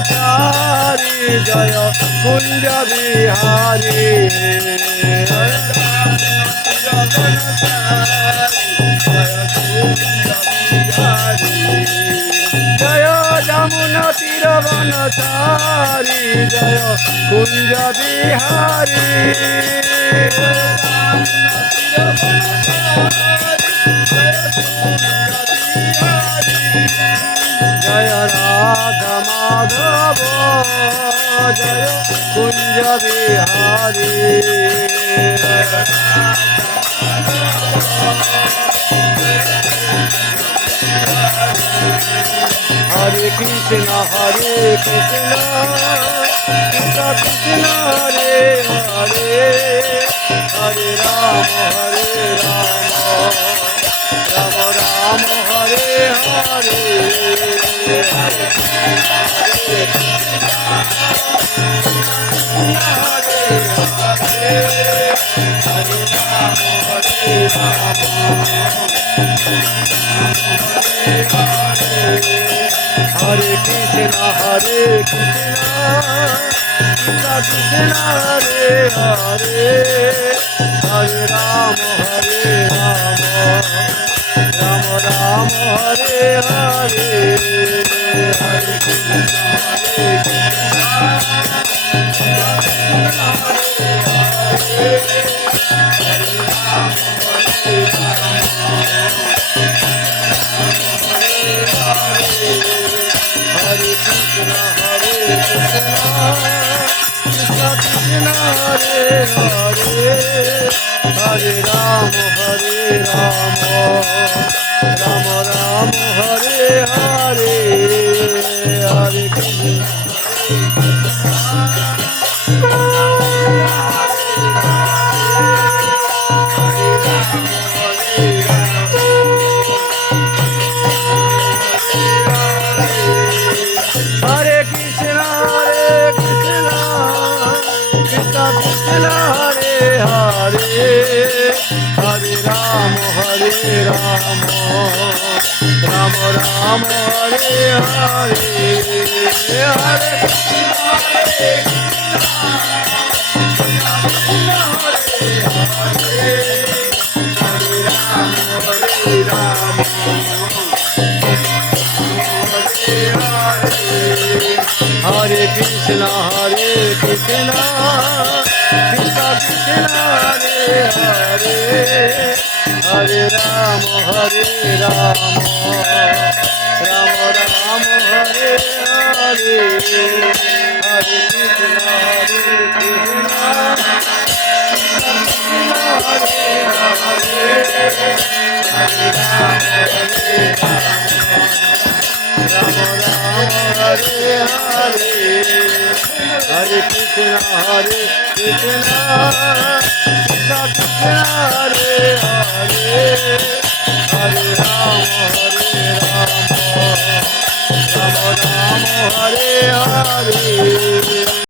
বনচারী জয় কুঞ্জ বিহারী জয় যমুনা তীর বনচারী জয় কুঞ্জ বিহারী জয় রাধা মাধব জয় কুঞ্জ বিহারী হরে কৃষ্ণ কৃষ্ণ কৃষ্ণ হরে হরে হরে রাম রাম রাম হরে হরে हरे कृष्ण कृष्ण कृष्ण हरे हरे हरे राम राम राम हरे हरे हरे कृष्ण हरे राम राम राम हरे हरे हरे कृष्ण हरे कृष्ण कृष्ण कृष्ण हरे हरे हरे राम राम राम हरे हरे हरे हरे कृष्ण कृष्ण कृष्ण हरे हरे हरे राम राम राम हरे हरे हरे कृष्ण हरे हरे हरे राम राम हरे हरे हरे कृष्ण कृष्ण